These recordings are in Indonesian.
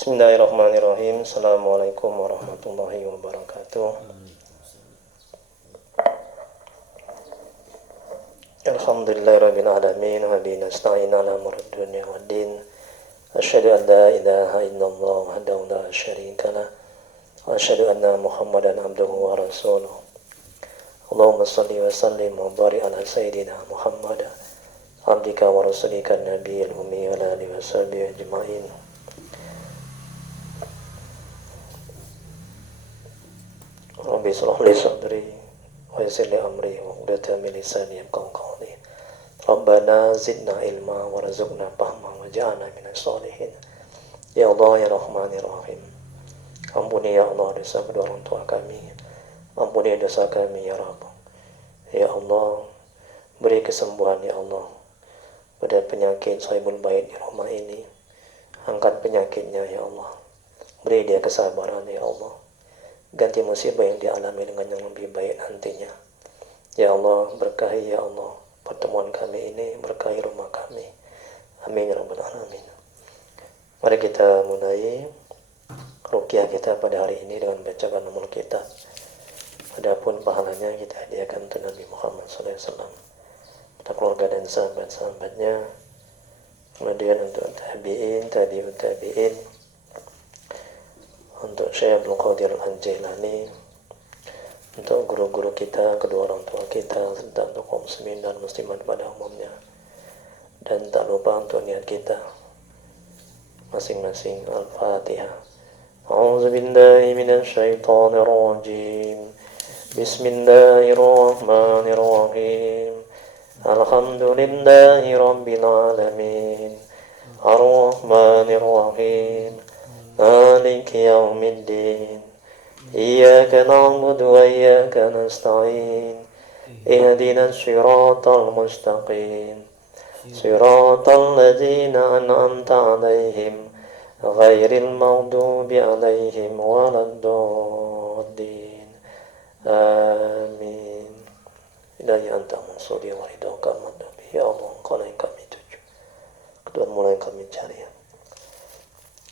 Bismillahirrahmanirrahim. Assalamualaikum warahmatullahi wabarakatuh. Alhamdulillahirabbil alamin wa bihi nasta'in ala umuri dunya waddin. Asyhadu an la ilaha illallah wahdahu la syarika lah wa asyhadu anna Muhammadan abduhu wa rasuluh. Allahumma shalli wa sallim wa barik ala sayyidina Muhammad abdika wa rasulika nabiyil ummi wa ala alihi wa sahbihi ajma'in. Rabbi shrah li sadri wa yassir li amri wa uqdatan min lisani yafqahu qawli. Rabbana zidna ilma warzuqna fahma waj'alna minas sholihin. Ya Allah ya Rahman ya Rahim. Ampuni ya Allah dosa kedua orang tua kami. Ampuni dosa kami ya Rabb. Ya Allah, beri kesembuhan ya Allah pada penyakit sahibul bait di rumah ini. Angkat penyakitnya ya Allah. Beri dia kesabaran ya Allah. Ganti musibah yang dialami dengan yang lebih baik nantinya. Ya Allah, berkahi ya Allah pertemuan kami ini, berkahi rumah kami. Amin ya rabbal alamin. Mari kita mulai ruqyah kita pada hari ini dengan bacaan umul kitab. Adapun pahalanya kita hadiahkan untuk Nabi Muhammad SAW, untuk keluarga dan sahabat-sahabatnya, kemudian untuk tabi'in, tabi'ut tabi'in, untuk Syekh Abdul Qadir Al-Jailani, untuk guru-guru kita, kedua orang tua kita, serta untuk kaum muslimin dan muslimat pada umumnya. Dan tak lupa untuk niat kita masing-masing. Al-Fatihah. A'udzu billahi minasy syaithanir rajim. Bismillahirrahmanirrahim. Alhamdulillahi rabbil alamin. Ar-Rahmanir Rahim. مالك يوم الدين إياك نعبد وإياك نستعين اهدنا الصراط المستقيم صراط الذين أنعمت عليهم غير المغضوب عليهم ولا الضالين آمين إلهي أنت منصوري وردوك المدبي يا الله engkau yang kami tuju, kedua mulai kami cari.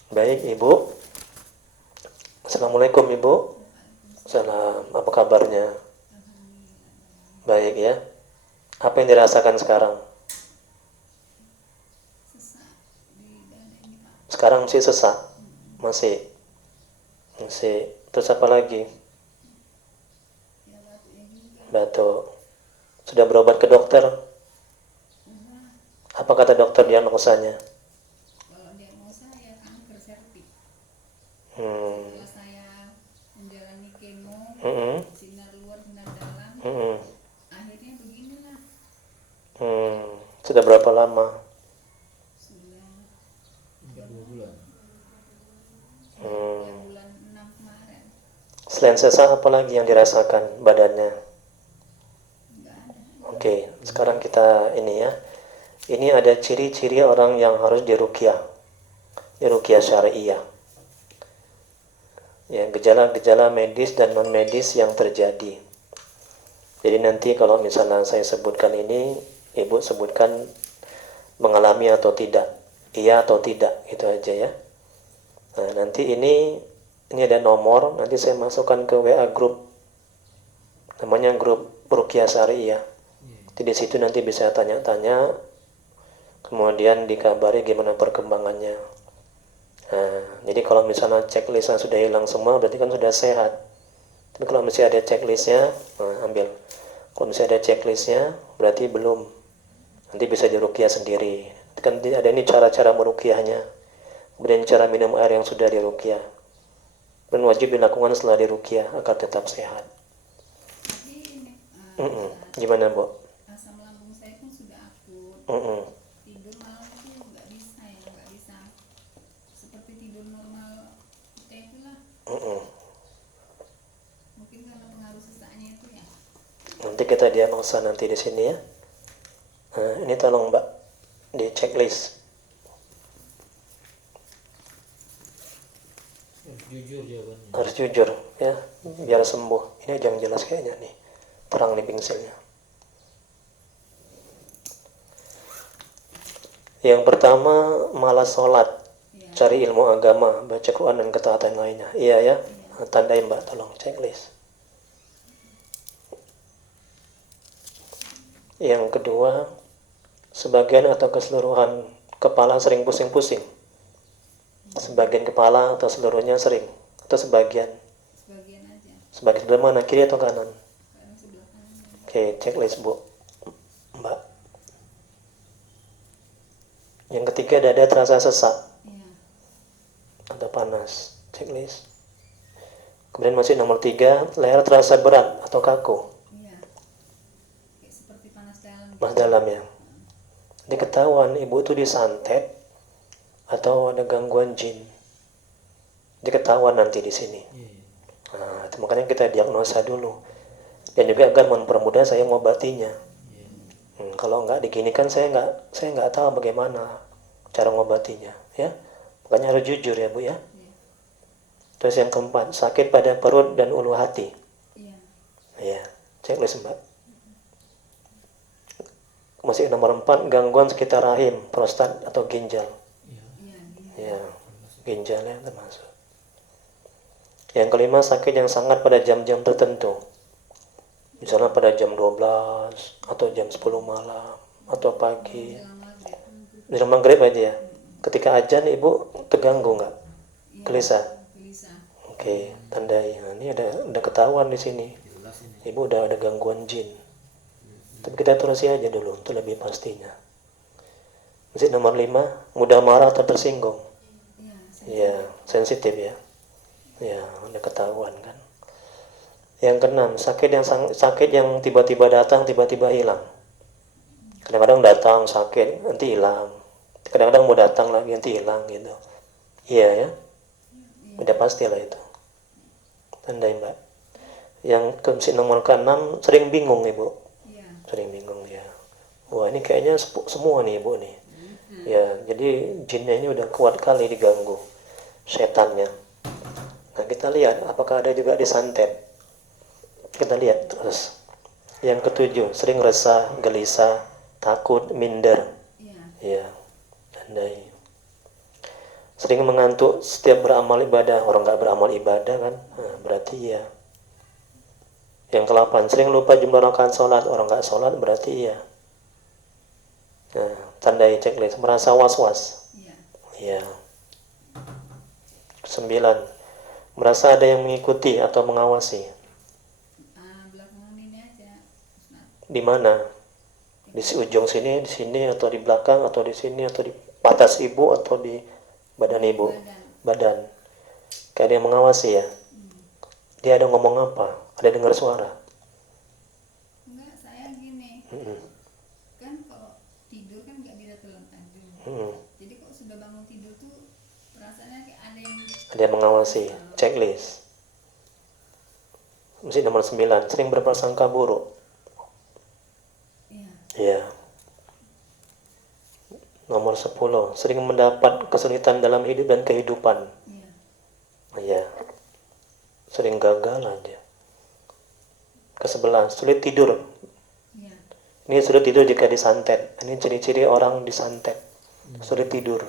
Baik Ibu. Assalamualaikum Ibu. Salam. Apa kabarnya? Baik ya. Apa yang dirasakan sekarang? Sekarang masih sesak? Masih. Terus apa lagi? Batuk. Sudah berobat ke dokter? Apa kata dokter diagnosanya? Setelah saya menjalani kemo, sinar luar, sinar dalam, akhirnya beginilah. Sudah berapa lama? Sudah 2 bulan. Bulan 6 kemarin. Selain sesak, apa lagi yang dirasakan badannya? Enggak ada. Oke, sekarang kita ini ya. Ini ada ciri-ciri orang yang harus diruqyah syariah. Ya, gejala-gejala medis dan non medis yang terjadi. Jadi nanti kalau misalnya saya sebutkan ini, Ibu sebutkan mengalami atau tidak, iya atau tidak, gitu aja ya. Nah, nanti ini ada nomor, nanti saya masukkan ke WA grup, namanya grup Ruqyah Syariah. Di situ nanti bisa tanya-tanya, kemudian dikabari gimana perkembangannya. Nah, jadi kalau misalnya checklistnya sudah hilang semua, berarti kan sudah sehat. Tapi kalau masih ada checklistnya, ambil. Kalau masih ada checklistnya, berarti belum. Nanti bisa diruqyah sendiri. Kan ada ini cara-cara meruqyahnya. Kemudian cara minum air yang sudah diruqyah. Dan wajib dilakukan setelah diruqyah agar tetap sehat. Gimana, Bu? Asam lambung saya pun sudah akut. Tidur malam itu nggak bisa. Seperti tidur normal kita itulah. Mungkin karena pengaruh sesaknya itu ya. Nanti kita diagnosa nanti di sini ya. Nah, ini tolong Mbak di checklist. Jujur jawabannya. Harus jujur ya, biar sembuh. Ini jangan jelas kayaknya nih. Terang nih pensilnya. Yang pertama malas sholat. cari ilmu agama, baca Quran dan ketaatan lainnya. Iya ya, tandai Mbak, tolong checklist. Yang kedua, sebagian atau keseluruhan kepala sering pusing-pusing. Sebagian kepala atau seluruhnya sering, atau sebagian. Sebagian aja. Sebagian sebelah mana, kiri atau kanan? Kadang sebelah kanan. Oke, checklist Bu, Mbak. Yang ketiga, dada terasa sesak Iya. atau panas, checklist. Kemudian masih nomor 3, leher terasa berat atau kaku, Iya. Kayak seperti panas dalam. mas dalam ya. Jadi ketahuan ibu itu disantet atau ada gangguan jin. Jadi ketahuan nanti di sini. Nah, itu makanya kita diagnosa dulu. Dan juga agar mempermudah saya ngobatinya. Kalau nggak diginikan saya nggak tahu bagaimana cara ngobatinya, ya. Makanya harus jujur ya Bu ya. Iya. Terus yang keempat, sakit pada perut dan ulu hati. Iya. Ya, checklist Mbak. Masih nomor 4, gangguan sekitar rahim, prostat atau ginjal. Iya. Ya, ginjalnya termasuk. Yang kelima, sakit yang sangat pada jam-jam tertentu. Misalnya pada jam 12 atau jam 10 malam atau pagi. Menjelang maghrib. Di maghrib aja ya. Ketika ajan ibu terganggu nggak? Iya. Gelisah. Gelisah. Oke, tandai. Nah, ini ada ketahuan di sini. Ibu udah ada gangguan jin. Tapi kita terusin aja dulu untuk lebih pastinya. Masih nomor 5, mudah marah atau tersinggung. Iya. Ya, sensitif ya. Ya, ada ketahuan kan. Yang keenam, sakit yang tiba-tiba datang, tiba-tiba hilang. Kadang-kadang datang sakit, nanti hilang. Kadang-kadang mau datang lagi, nanti hilang gitu. Iya ya, udah pastilah itu. Tandai Mbak. Yang nomor ke-6, sering bingung ibu. Iya. Sering bingung ya. Wah ini kayaknya semua nih ibu nih. Ya, jadi jinnya ini udah kuat kali diganggu setannya. Nah kita lihat apakah ada juga disantet. Kita lihat terus. Yang ke-7, sering resah, gelisah, takut, minder. Iya. Ya, tandai. Sering mengantuk setiap beramal ibadah. Orang nggak beramal ibadah kan, nah, berarti ya. Yang ke-8, sering lupa jumlah rakaat sholat. Orang nggak sholat berarti ya. Nah, tandai checklist. Merasa was-was. Iya. Ya. 9, merasa ada yang mengikuti atau mengawasi. Belakangan ini aja. Di mana? Di ujung sini, di sini, atau di belakang, atau di sini, atau di atas ibu, atau di badan ibu? Badan. Kayak ada yang mengawasi ya. Dia ada ngomong apa? Ada dengar suara? Enggak, saya gini. Kan kalau tidur kan nggak bisa terlentang juga. Jadi kok sudah bangun tidur tuh rasanya kayak Ada yang mengawasi. Checklist. Mesti nomor 9, sering berprasangka buruk. Iya. Ya. Nomor 10, sering mendapat kesulitan dalam hidup dan kehidupan. Iya. Ya. Sering gagal aja. Ke-11, sulit tidur. Iya. Ini sulit tidur jika disantet. Ini ciri-ciri orang disantet. Sulit tidur.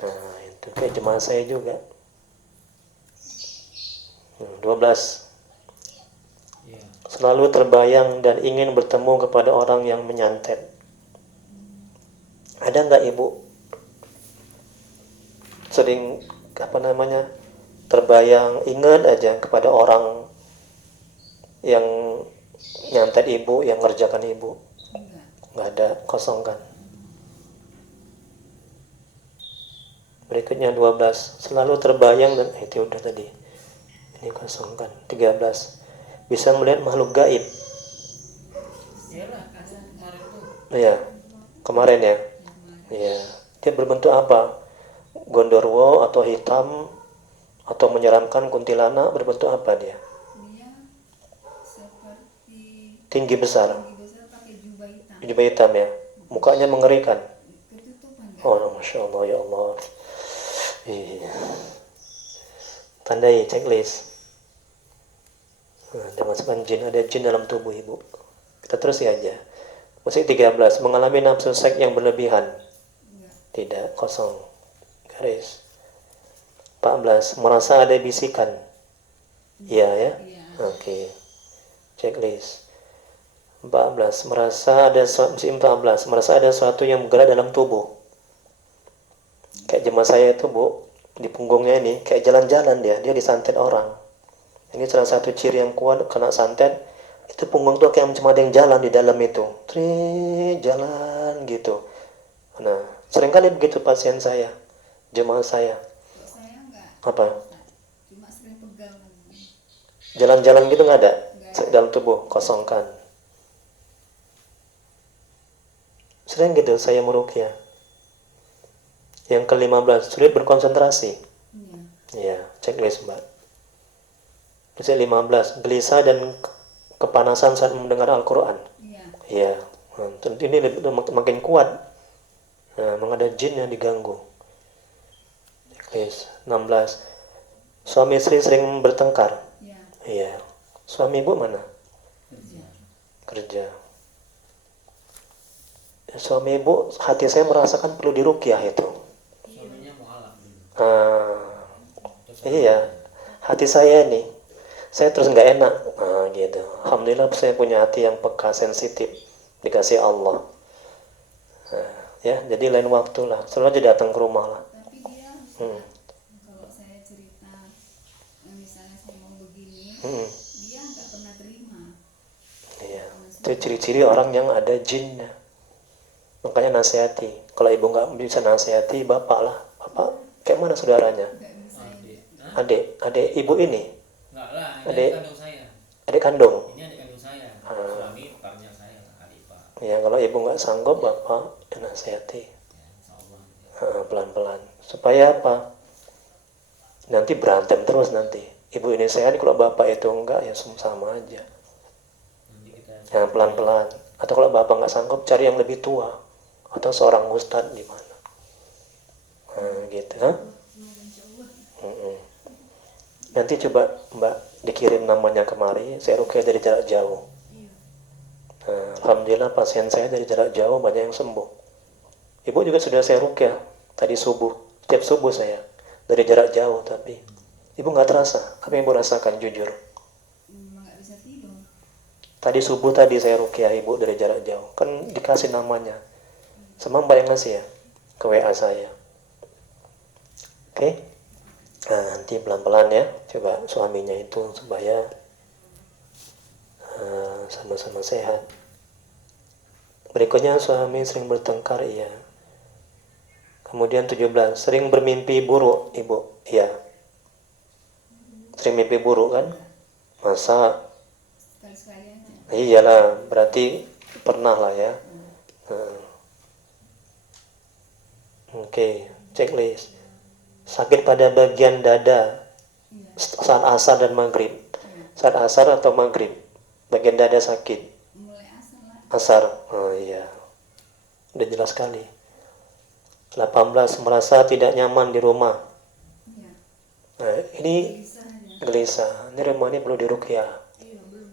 Nah, itu kayak jemaah saya juga. 12. Selalu terbayang dan ingin bertemu kepada orang yang menyantet. Ada nggak ibu sering terbayang ingat aja kepada orang yang nyantet ibu, yang ngerjakan ibu? Enggak. Nggak ada, kosong kan. Berikutnya 12, selalu terbayang dan itu udah tadi. Ini kosong kan. 13, bisa melihat makhluk gaib. Iya, kemarin ya. Iya, dia berbentuk apa? Gondorwo atau hitam atau menyeramkan, kuntilanak, berbentuk apa dia? Dia seperti Tinggi besar. pakai jubah hitam. Jubah hitam ya. Mukanya mengerikan. Ketutupan. Oh, masya Allah ya Allah. Iya. Tandai checklist. Nah, ada masukan jin, ada jin dalam tubuh ibu. Kita terus aja. Masih 13, mengalami nafsu seks yang berlebihan. Enggak. Tidak, kosong. Garis. 14. Merasa ada bisikan. Iya ya. Iya. Oke. Checklist. 14. Merasa ada 14. Merasa ada sesuatu yang bergerak dalam tubuh. Kayak jemaah saya itu, Bu, di punggungnya ini kayak jalan-jalan dia disantet orang. Ini salah satu ciri yang kuat kena santet. Itu punggung tuh kayak macam ada yang jalan di dalam itu. Jalan gitu. Nah, seringkali begitu pasien saya, jemaah saya. Kok saya enggak, Apa? cuma sering pegang. Jalan-jalan gitu nggak ada? Enggak ada. Dalam tubuh, kosongkan. Sering gitu saya meruqyah. Yang ke-15, sulit berkonsentrasi. Iya. Ya, checklist Mbak. Terus 15, gelisah dan kepanasan saat mendengar Al-Quran. Iya. Ya, ini makin kuat. Nah, memang ada jin yang diganggu. Checklist 16, suami istri sering bertengkar. Iya. Iya. Suami ibu mana? Kerja. Kerja. Suami ibu, hati saya merasakan perlu diruqyah itu. Suaminya mualaf dulu. Terus Iya, hati saya nih, saya terus nggak enak. Gitu. Alhamdulillah saya punya hati yang peka, sensitif, dikasih Allah. Ya, jadi lain waktu lah. Selalu aja datang ke rumah lah. Tapi dia kalau saya cerita misalnya saya mau begini, dia nggak pernah terima. Iya. Itu ciri-ciri orang yang ada jinnya. Makanya nasihati. Kalau ibu nggak bisa nasihati, bapak lah. Bapak kayak mana saudaranya? Nggak bisa ini. Adik ibu ini, enggak lah, ini Adik. adik kandung saya. adik kandung. Ini adik kandung saya. Suami partner saya, adik pak. Ya, kalau ibu nggak sanggup, bapak nasihati. Ya, insyaallah. Pelan-pelan. Supaya apa? Nanti berantem terus nanti. Ibu ini sehat, kalau bapak itu enggak, ya sama aja. Nanti kita Ya, pelan-pelan. Atau kalau bapak nggak sanggup, cari yang lebih tua. Atau seorang ustadz di mana. Gitu. Nanti coba Mbak dikirim namanya kemari, saya ruqyah dari jarak jauh. Alhamdulillah pasien saya dari jarak jauh banyak yang sembuh. Ibu juga sudah saya ruqyah tadi subuh, setiap subuh saya dari jarak jauh, tapi ibu nggak terasa. Apa yang ibu rasakan jujur? Memang nggak bisa tidur. Tadi subuh tadi saya ruqyah ibu dari jarak jauh, kan dikasih namanya. Sama Mbak yang ngasih ya ke WA saya. Oke? Nah, nanti pelan-pelan ya, coba suaminya itu supaya sama-sama sehat. Berikutnya suami sering bertengkar, iya. Kemudian 17, sering bermimpi buruk, ibu, iya. Sering mimpi buruk kan? Masa? Sekali-sekali aja. Iyalah, berarti pernah lah ya. Oke, checklist. Sakit pada bagian dada Iya. saat asar dan maghrib. Saat asar atau maghrib, bagian dada sakit. Mulai asal lah. Asar, oh iya, udah jelas sekali. 18, merasa tidak nyaman di rumah. Iya. Nah, ini Bisa aja. gelisah. Ini rumah ini perlu diruqyah. Iya, belum.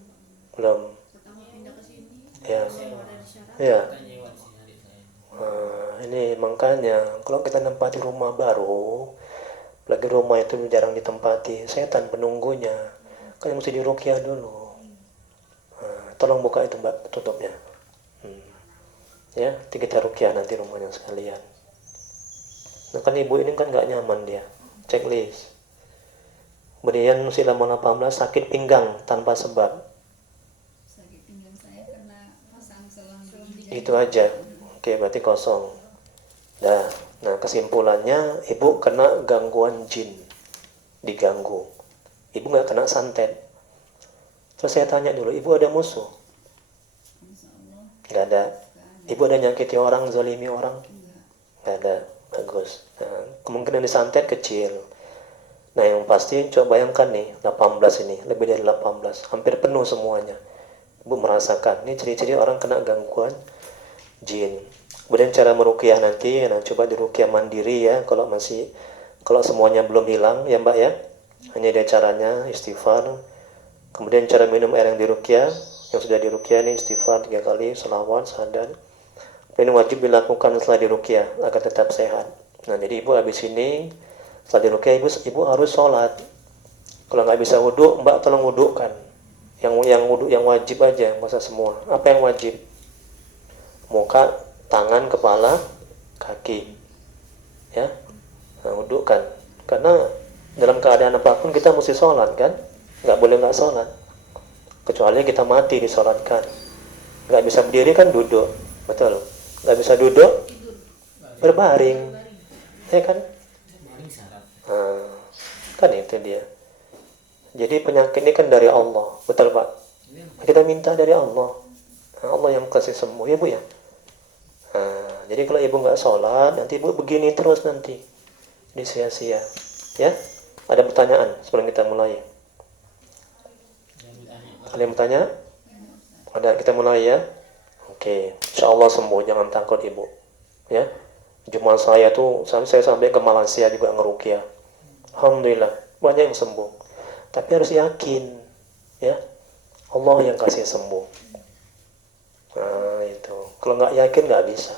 Belum. Pertama pindah ke sini. Ya. Saya ada di syarat. Ya. kita nyewa di sini adik saya. Ini makanya kalau kita nempati rumah baru, lagi rumah itu jarang ditempati, setan penunggunya. Kan mesti diruqyah dulu. Tolong buka itu Mbak, tutupnya. Ya, kita ruqyah nanti rumahnya sekalian. Nah kan ibu ini kan nggak nyaman dia. Checklist. Kemudian usia 18, sakit pinggang tanpa sebab. Sakit pinggang saya karena pasang selang di Itu aja. Oke, berarti kosong. Nah kesimpulannya ibu kena gangguan jin. Diganggu. Ibu nggak kena santet. Terus saya tanya dulu, ibu ada musuh? Insya Allah. Nggak ada. Ibu ada nyakiti orang, zalimi orang? Enggak. Nggak ada. Bagus. Nah, kemungkinan disantet kecil. Nah yang pasti coba bayangkan nih 18 ini, lebih dari 18, hampir penuh semuanya. Ibu merasakan, ini ciri-ciri orang kena gangguan jin. Kemudian cara meruqyah nanti, nah coba diruqyah mandiri ya, kalau semuanya belum hilang ya Mbak ya. Hanya ada caranya istighfar. Kemudian cara minum air yang diruqyah, yang sudah diruqyah ini istighfar 3 kali, selawat, sadar. Ini wajib dilakukan setelah diruqyah agar tetap sehat. Nah, jadi ibu habis ini setelah diruqyah ibu harus sholat. Kalau nggak bisa wudhu, mbak tolong wudhukan. Yang wudhu yang wajib aja, nggak usah semua. Apa yang wajib? Muka, tangan, kepala, kaki. Ya, nah, wudhukan. Karena dalam keadaan apapun kita mesti sholat kan? Nggak boleh nggak sholat. Kecuali kita mati disolatkan. Nggak bisa berdiri kan duduk, betul. Nggak bisa duduk, tidur berbaring, ya kan? Baring syarat. Nah, kan itu dia. Jadi penyakit ini kan dari Allah, betul Pak? Kita minta dari Allah. Nah, Allah yang kasih sembuh ya Bu ya. Nah, jadi kalau ibu nggak sholat, nanti ibu begini terus nanti, di sia-sia. Ya, ada pertanyaan sebelum kita mulai? Ada yang bertanya? Ada, kita mulai ya. Oke, insya Allah sembuh, jangan takut ibu. Ya, Jumat saya tuh, saya sampai ke Malaysia juga ngeruqyah. Alhamdulillah, banyak yang sembuh. Tapi harus yakin, ya, Allah yang kasih sembuh. Nah itu, kalau nggak yakin nggak bisa.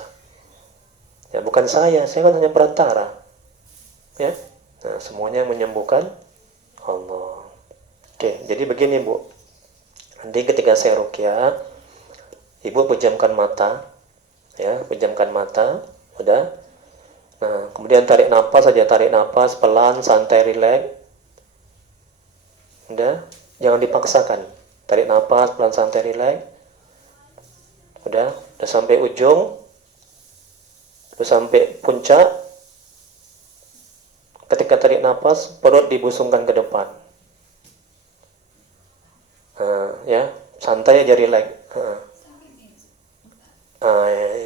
Ya bukan saya kan hanya perantara. Ya, nah semuanya yang menyembuhkan Allah. Oke, jadi begini Bu. Nanti ketika saya ruqyah, ibu pejamkan mata, ya, pejamkan mata, udah. Nah, kemudian tarik napas saja, tarik napas pelan, santai, rileks. Udah, jangan dipaksakan. Tarik napas pelan, santai, rileks. Udah sampai ujung, udah sampai puncak. Ketika tarik napas, perut dibusungkan ke depan. Nah, ya, santai aja, rileks.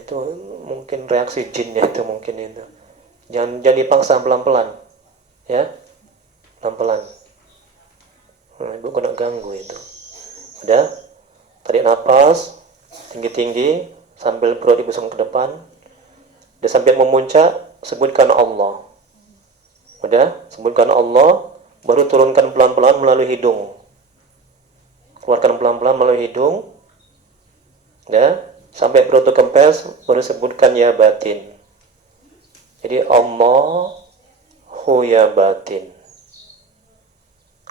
Itu mungkin reaksi jin ya, itu mungkin itu. Jangan dipaksa, pelan-pelan, ya, pelan-pelan. Nah, ibu kena ganggu itu. Udah, tarik napas tinggi-tinggi sambil perut dibusung ke depan. Udah sampai memuncak, sebutkan Allah. Udah, sebutkan Allah, baru turunkan pelan-pelan melalui hidung. Keluarkan pelan-pelan melalui hidung. Ya, sampai perut kempes, baru sebutkan ya batin. Jadi Allahu ya batin.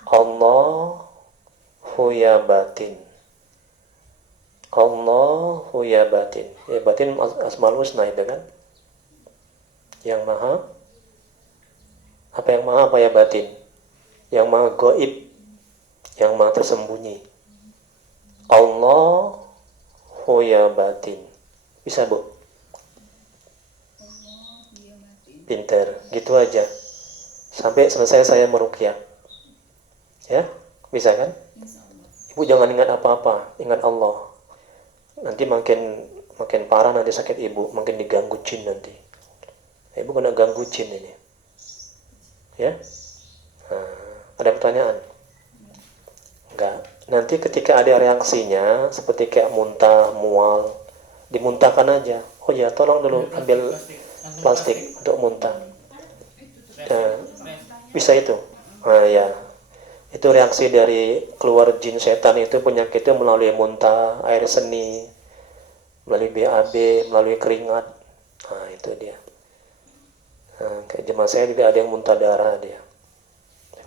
Allahu ya batin. Allahu ya batin. Ya batin asmaul husna itu kan. Yang maha. Apa yang maha, apa ya batin? Yang maha gaib, yang maha tersembunyi. Allahu ya batin. Bisa Bu? Pinter, gitu aja. Sampai selesai saya meruqyah. Ya, bisa kan? Ibu jangan ingat apa-apa, ingat Allah. Nanti makin parah nanti sakit ibu, makin diganggu jin nanti. Ibu kena ganggu jin ini. Ya? Nah, ada pertanyaan? Enggak. Nanti ketika ada reaksinya, seperti kayak muntah, mual, dimuntahkan aja. Oh ya, tolong dulu ambil plastik untuk muntah. Bisa itu? Nah, ya. Itu reaksi dari keluar jin setan itu, penyakitnya melalui muntah, air seni, melalui BAB, melalui keringat. Nah, itu dia. Nah, kayak jemaah saya juga ada yang muntah darah dia.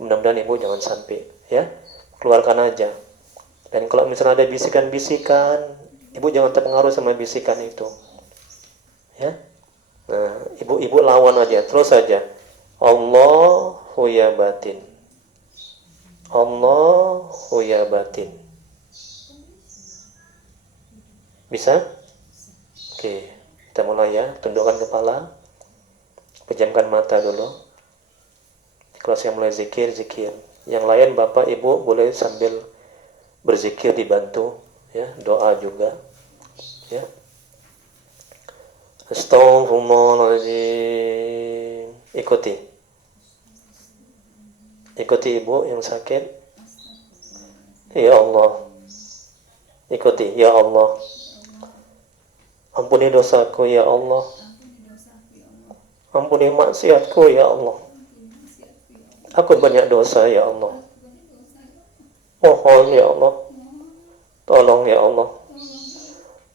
Mudah-mudahan ibu jangan sampai, ya. Keluarkan aja. Dan kalau misalnya ada bisikan-bisikan, ibu jangan terpengaruh sama bisikan itu. Ya. Nah, ibu lawan aja, terus saja. Allahu ya batin. Allahu ya batin. Bisa? Oke, kita mulai ya. Tundukkan kepala. Pejamkan mata dulu. Kalau saya mulai zikir. Yang lain Bapak Ibu boleh sambil berzikir dibantu, ya, doa juga. Ya. Astaghfirullahaladzim. Ikuti ibu yang sakit. Ya Allah. Ikuti, ya Allah. Ampuni dosaku ya Allah. Ampuni maksiatku ya Allah. Aku banyak dosa ya Allah. Mohon ya Allah. Tolong ya Allah.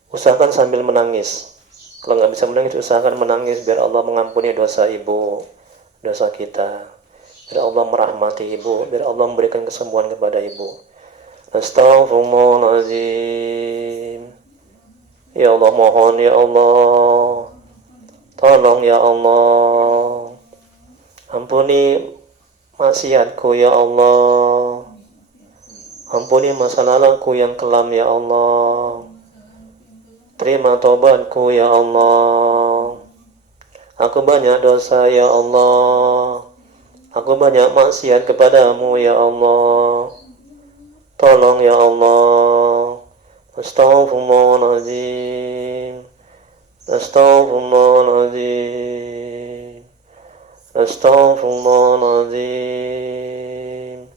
Usahakan sambil menangis. Kalau nggak bisa menangis, usahakan menangis biar Allah mengampuni dosa ibu, dosa kita. Biar Allah merahmati ibu, biar Allah memberikan kesembuhan kepada ibu. Astaghfirullahaladzim. Ya Allah, mohon ya Allah, tolong ya Allah, ampuni maksiatku ya Allah, ampuni masa laluku yang kelam ya Allah, terima taubatku ya Allah. Aku banyak dosa ya Allah, aku banyak maksiat kepadamu ya Allah, tolong ya Allah. Astaghfirullahaladzim, astaghfirullahaladzim, astaghfirullahaladzim,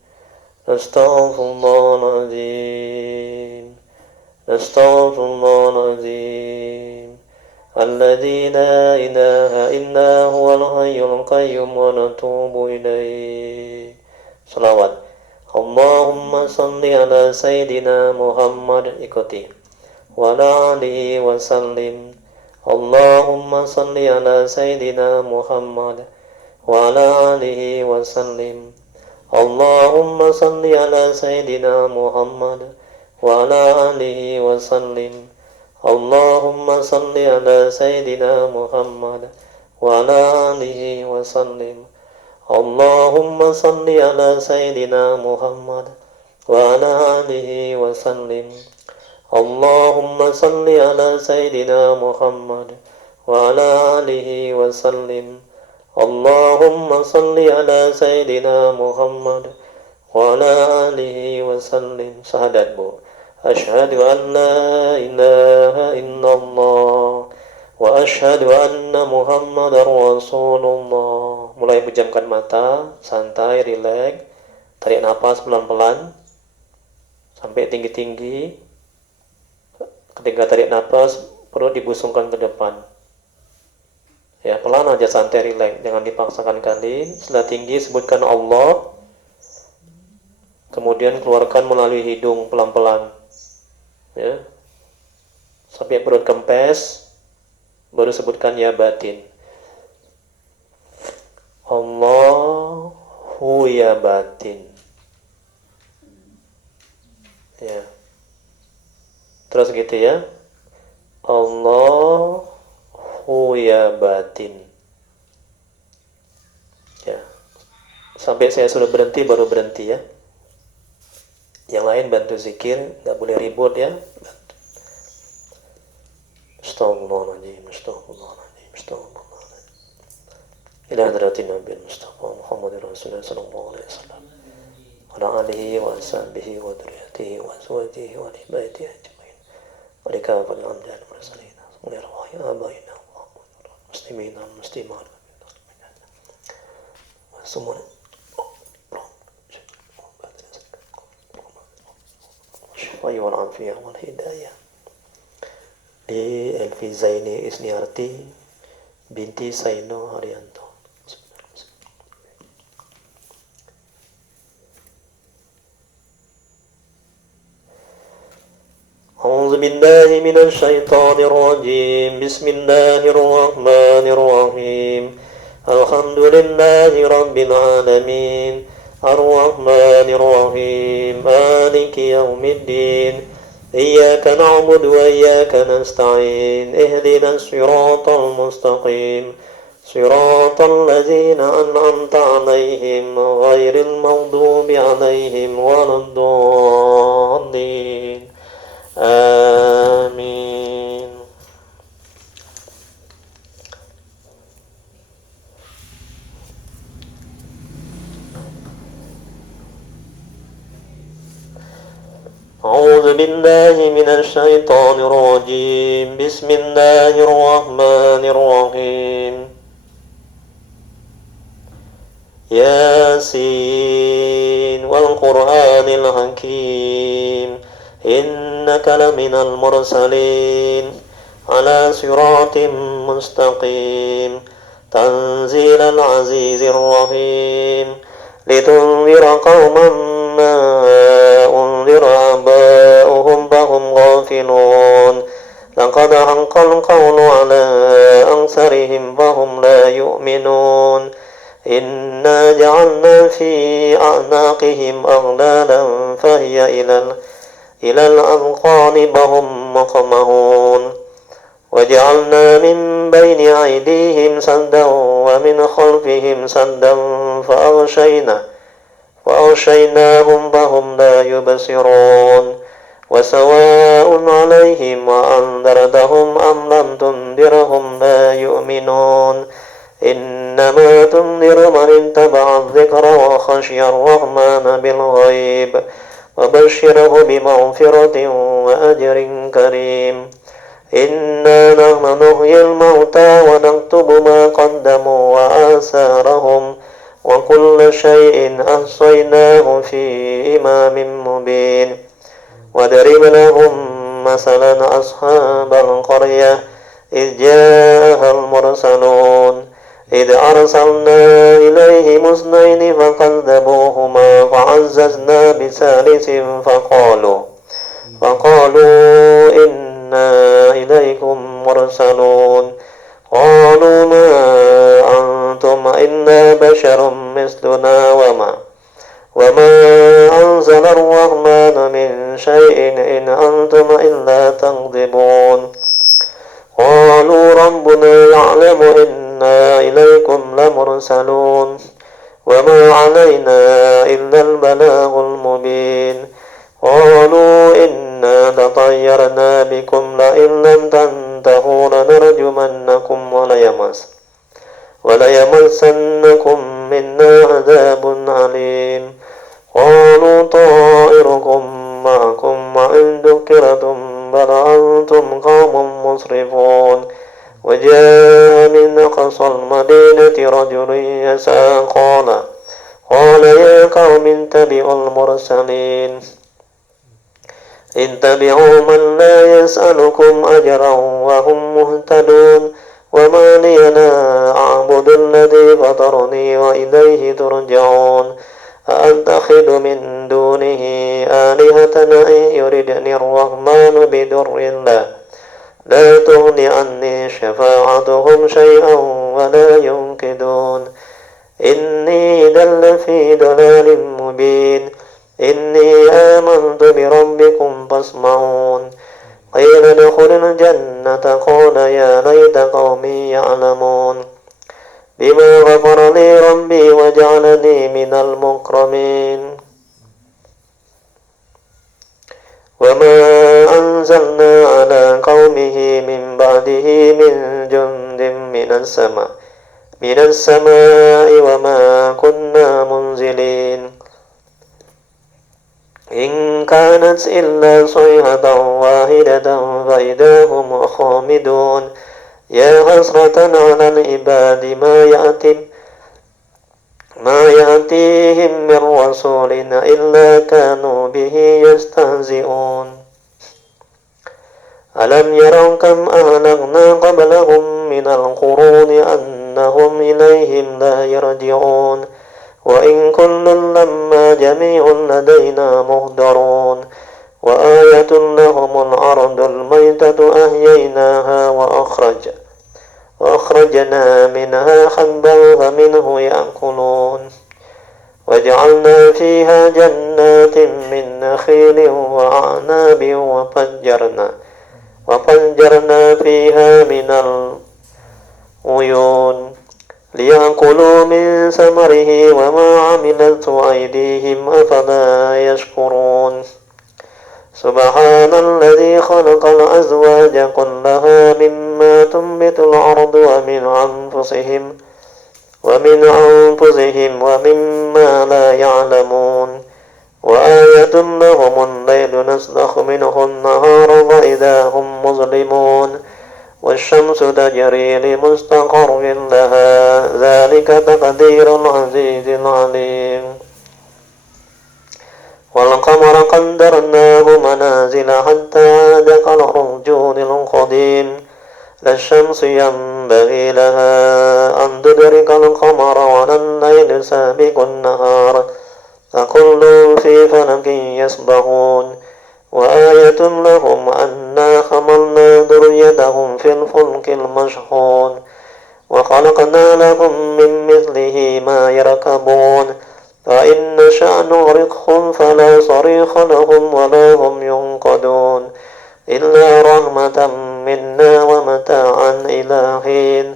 astaghfirullahaladzim, astaghfirullahaladzim. Alladzi la ilaha illa huwal hayyul qayyum wa natubu ilaih. Salawat. Allahumma salli ala Sayyidina Muhammad, ikuti, wa ala alihi wa sallim. Allahumma salli ala Sayyidina Muhammad wa ala alihi wa sallim. Allahumma salli ala Sayyidina Muhammad wa ala alihi wa sallim. Allahumma salli ala Sayyidina Muhammad wa ala alihi wa sallim. Allahumma salli ala Sayyidina Muhammad wa ala alihi wa sallim. Allahumma salli ala Sayyidina Muhammad wa ala alihi wa sallim. Allahumma salli ala Sayyidina Muhammad wa ala alihi wa sallim. Syahadat, Bu. Asyhadu an la ilaha illallah wa asyhadu anna Muhammadar Rasulullah. Mulai pejamkan mata, santai, rileks, tarik nafas pelan-pelan sampai tinggi-tinggi. Ketika tarik nafas, perut dibusungkan ke depan. Ya, pelan aja, santai, rileks, jangan dipaksakan kali. Setelah tinggi, sebutkan Allah. Kemudian keluarkan melalui hidung pelan-pelan. Ya. Sampai perut kempes, baru sebutkan ya batin. Allahu ya batin. Ya. Terus gitu ya. Allahu ya batin. Ya. Sampai saya sudah berhenti baru berhenti ya. Yang lain bantu zikir, nggak boleh ribut ya. Astagfirullahaladzim, astagfirullahaladzim, astagfirullahaladzim. Ila hadratin Nabi Mustafa Muhammad Rasulullah sallallahu alaihi wasallam. Ala alihi wa sahbihi wa dzurriyyatihi wa azwajihi wa ali baitihi ajmain. Wa likafil anbiya'i wal mursalin. Wa arwahi abaina wa muslimin wal muslimat. Wa summa syifai wal afiyah wal hidayah. Di Elvi Zaini Isniarti binti Saino Haryanto. A'udzu billahi minasy syaithanir rajim. Bismillahirrahmanirrahim. Alhamdulillahi rabbil alamin. Ar-Rahmanir Rahim. Maliki yaumiddin. Iyyaka na'budu wa iyyaka nasta'in. Ihdinas siratal mustaqim. Siratal ladzina an'amta 'alaihim ghairil maghdubi 'alaihim waladdallin. Amin. A'udzu billahi minasy syaithanir rajim. Bismillahirrahmanirrahim. Yasin wal Qur'anil Hakim. Innaka laminal mursalin ala siratim mustaqim. Tanzilal azizir rahim. Litunzira qauman ma unzira aba'uhum fahum ghafilun. Laqad فحق القول على أكثرهم فهم لا يؤمنون إنا جعلنا في أعناقهم أغلالا فهي إلى الأذقان فهم مقمحون وجعلنا من بين أيديهم سدا ومن خلفهم سدا فأغشيناهم فهم لا يبصرون وسواء عليهم أأنذرتهم أم لم تنذرهم لا يؤمنون إنما تنذر من اتبع الذكر وخشي الرحمن بالغيب وبشره بمغفرة وأجر كريم إنا نحن نحيي الموتى ونكتب ما قدموا وآثارهم وكل شيء أحصيناه في إمام مبين وضرب لهم مثلا أصحاب القرية إذ جاءها المرسلون إذ أرسلنا إليهم اثنين فكذبوهما فعززنا بثالث فقالوا إنا إليكم مرسلون قالوا ما أنتم إلا بشر مثلنا وما أنزل الرحمن من شيء إن أنتم إلا تكذبون قالوا ربنا يعلم إنا إليكم لمرسلون وما علينا إلا البلاغ المبين قالوا إنا تطيرنا بكم لئن لم تنتهوا لنرجمنكم وليمسنكم منا عذاب عليم قالوا طائركم معكم وإن ذكرتم بل أنتم قوم مسرفون وجاء من أقصى المدينة رجل يسعى قال يا قوم اتبعوا المرسلين اتبعوا من لا يسألكم أجرا وهم مهتدون وما لي لا أعبد الذي فطرني وإليه ترجعون أأتخذ من دونه آلهة إن يردني الرحمن بضر لا تغن عني شفاعتهم شيئا ولا ينقذون إني إذا لفي ضلال مبين إني آمنت بربكم فاسمعون قيل ادخل الجنة قال يا ليت قومي يعلمون بما غفر لي ربي وجعلني من المكرمين وما أنزلنا على قومه من بعده من جند من السماء وما كنا منزلين إن كانت إلا صيحة واحدة فإذا هم خامدون يا حسرة على العباد ما يأتيهم من رسول إلا كانوا به يستهزئون ألم يروا كم أهلكنا قبلهم من القرون أنهم إليهم لا يرجعون وإن كل لما جميع لدينا مهدرون وآية لهم الأرض الميتة أحييناها وأخرجنا منها حبا فمنه يأكلون وجعلنا فيها جنات من نخيل وأعناب وفجرنا فيها من العيون ليأكلوا من ثمره وما عملته أيديهم أفلا يشكرون سبحان الذي خلق الأزواج كلها مما تنبت الأرض ومن أنفسهم ومما لا يعلمون وآية لهم الليل نسلخ منه النهار فإذا هم مظلمون والشمس تجري لمستقر لها ذلك تقدير العزيز العليم والقمر قدرناه منازل حتى عاد كالعرجون القديم لا الشمس ينبغي لها أن تدرك القمر ولا الليل سابق النهار فكل في فلك يسبحون وآية لهم أنا حملنا ذريتهم ذريتهم في الفلك المشحون وخلقنا لهم من مثله ما يركبون فإن نشأ نغرقهم فلا صريخ لهم ولا هم ينقذون إلا رحمة منا ومتاعا إلى حين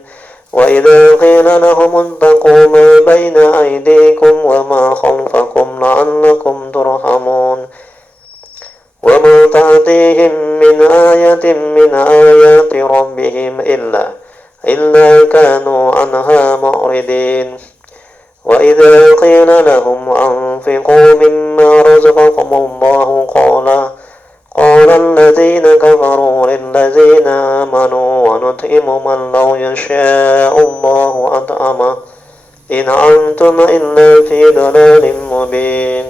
وإذا قيل لهم اتقوا ما بين أيديكم وما خلفكم لعلكم ترحمون وما تأتيهم من آية من آيات ربهم إلا كانوا عنها معرضين وإذا قيل لهم أنفقوا مما رزقكم الله قال الذين كفروا للذين آمنوا ونطعم من لو يشاء الله أطعمه إن أنتم إلا في ضلال مبين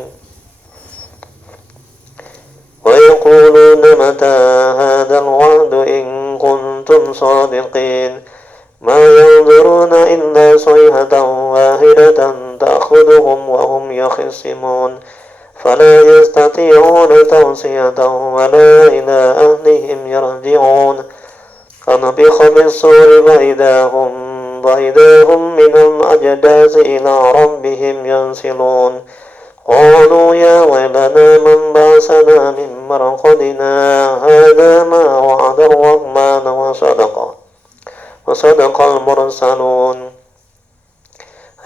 ويقولون متى هذا الوعد إن كنتم صادقين ما ينظرون إلا صيحة واحدة تأخذهم وهم يخصمون فلا يستطيعون توصية ولا إلى أهلهم يرجعون فنفخ بالصور فإذا هم من الأجداث إلى ربهم ينسلون قالوا يا ويلنا من بعثنا من مرقدنا هذا ما وعد الرحمن وصدق المرسلون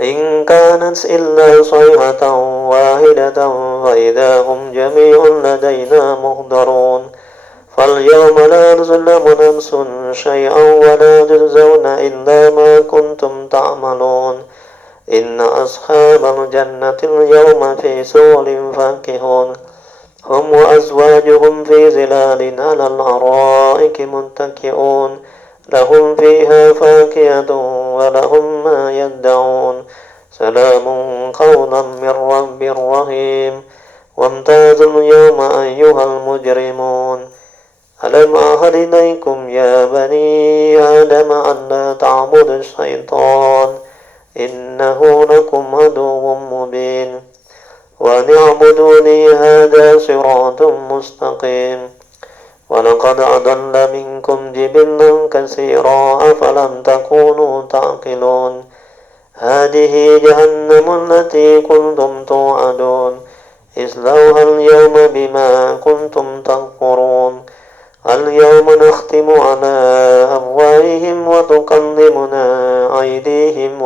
إن كانت إلا صيحة واحدة فإذا هم جميع لدينا محضرون فاليوم لا تظلم نفس شيئا ولا تجزون إلا ما كنتم تعملون إن أصحاب الجنة اليوم في سرر فاكهون هم وأزواجهم في ظلال على الأرائك متكئون لهم فيها فاكهة ولهم ما يدعون سلام قولا من رب رحيم وامتازوا اليوم أيها المجرمون ألم أعهد إليكم يا بني آدم أن لا تعبدوا الشيطان إنه لكم عدو مبين وأن اعبدوني هذا صراط مستقيم ولقد أضل منكم جبلا كثيرا أفلم تكونوا تعقلون هذه جهنم التي كنتم توعدون اصلوها اليوم بما كنتم تكفرون اليوم نختم على أفواههم وتكلمنا أيديهم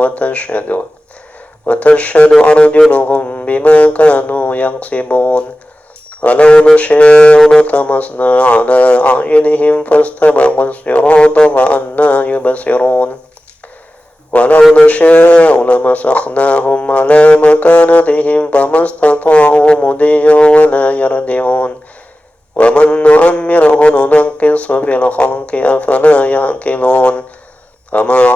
وتشهد أرجلهم بما كانوا يكسبون ولو نشاء لطمسنا على أعينهم فاستبقوا الصراط فأنى يبصرون ولو نشاء لمسخناهم على مكانتهم فما استطاعوا مضيا ولا يرجعون ومن نؤمره ننقص في الخلق أفلا يعقلون فما